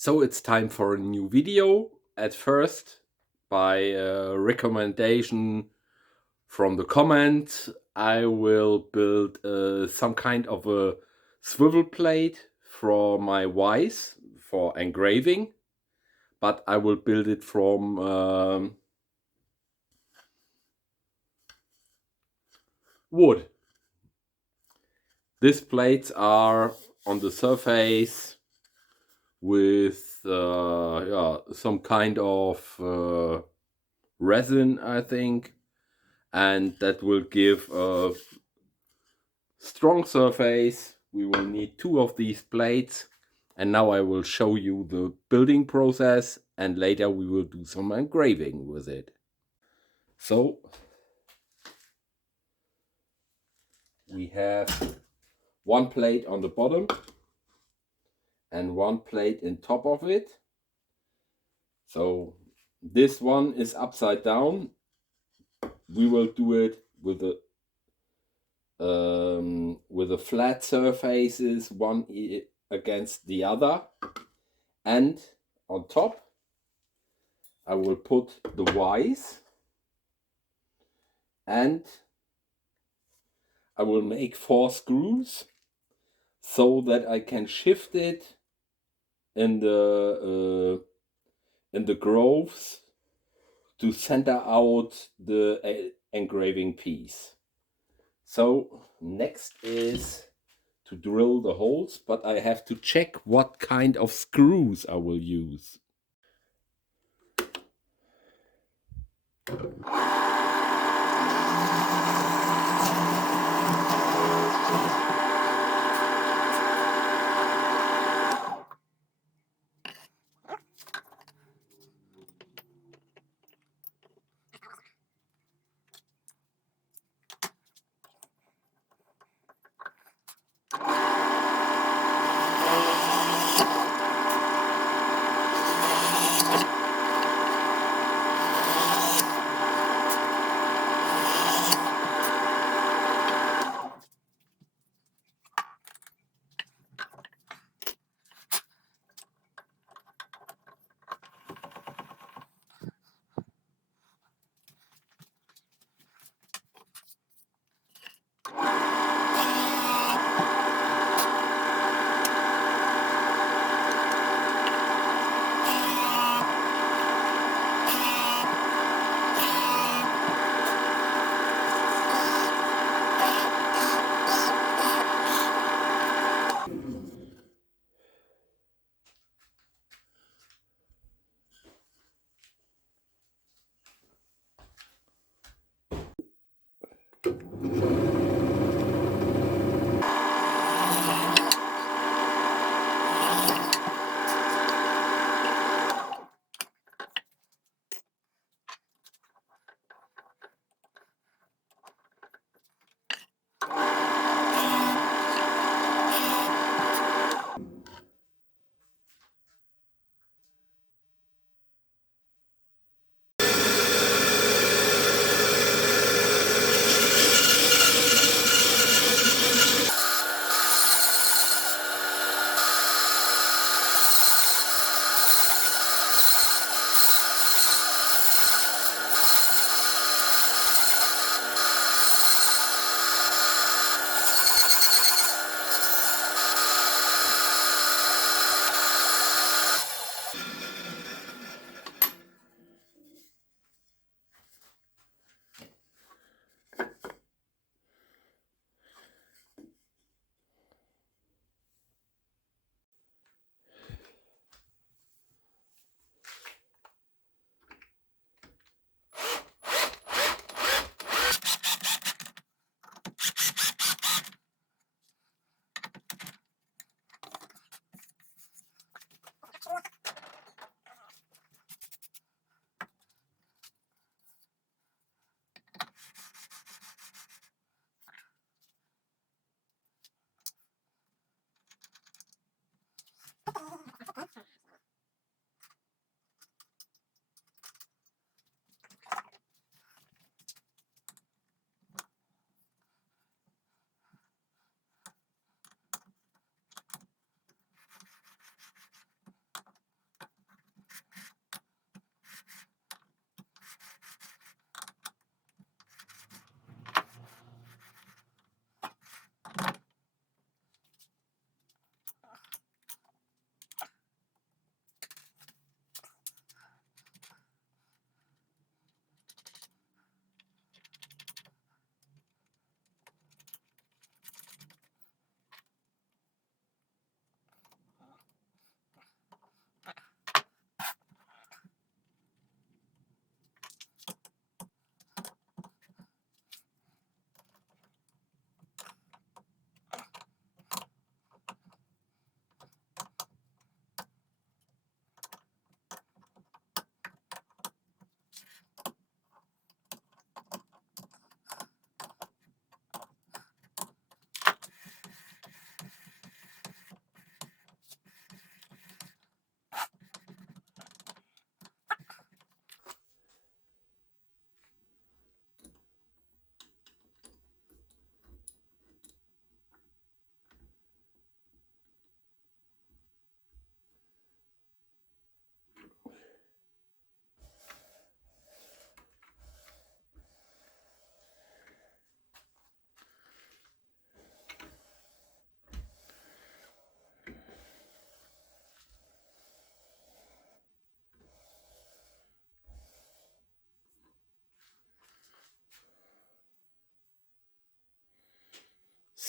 So it's time for a new video. At first, by recommendation from the comment, I will build some kind of a swivel plate for my vise for engraving, but I will build it from wood. These plates are on the surface with some kind of resin, I think, and that will give a strong surface. We will need two of these plates, and now I will show you the building process, and later we will do some engraving with it. So we have one plate on the bottom and one plate in top of it. So this one is upside down. We will do it with the flat surfaces, one against the other, and on top I will put the vise, and I will make 4 screws so that I can shift it in the grooves to center out the engraving piece. So next is to drill the holes, but I have to check what kind of screws I will use.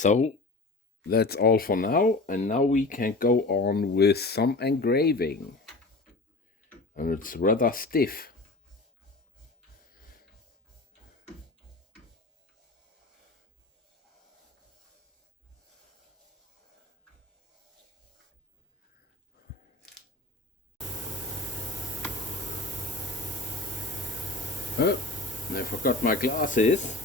So that's all for now, and now we can go on with some engraving. And it's rather stiff. Oh, I forgot my glasses.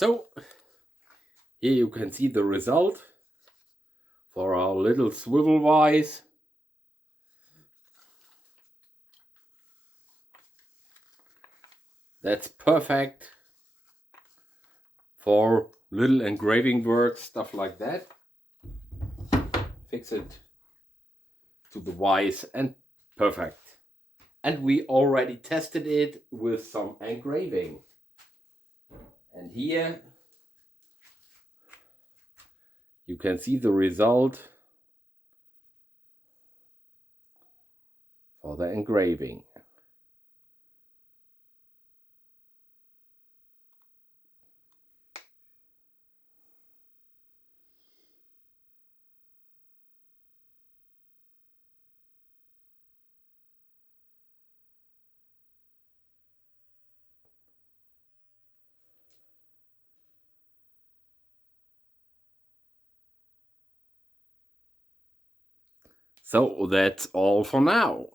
So here you can see the result for our little swivel vise. That's perfect for little engraving work, stuff like that. Fix it to the vise and perfect. And we already tested it with some engraving. And here you can see the result for the engraving. So that's all for now.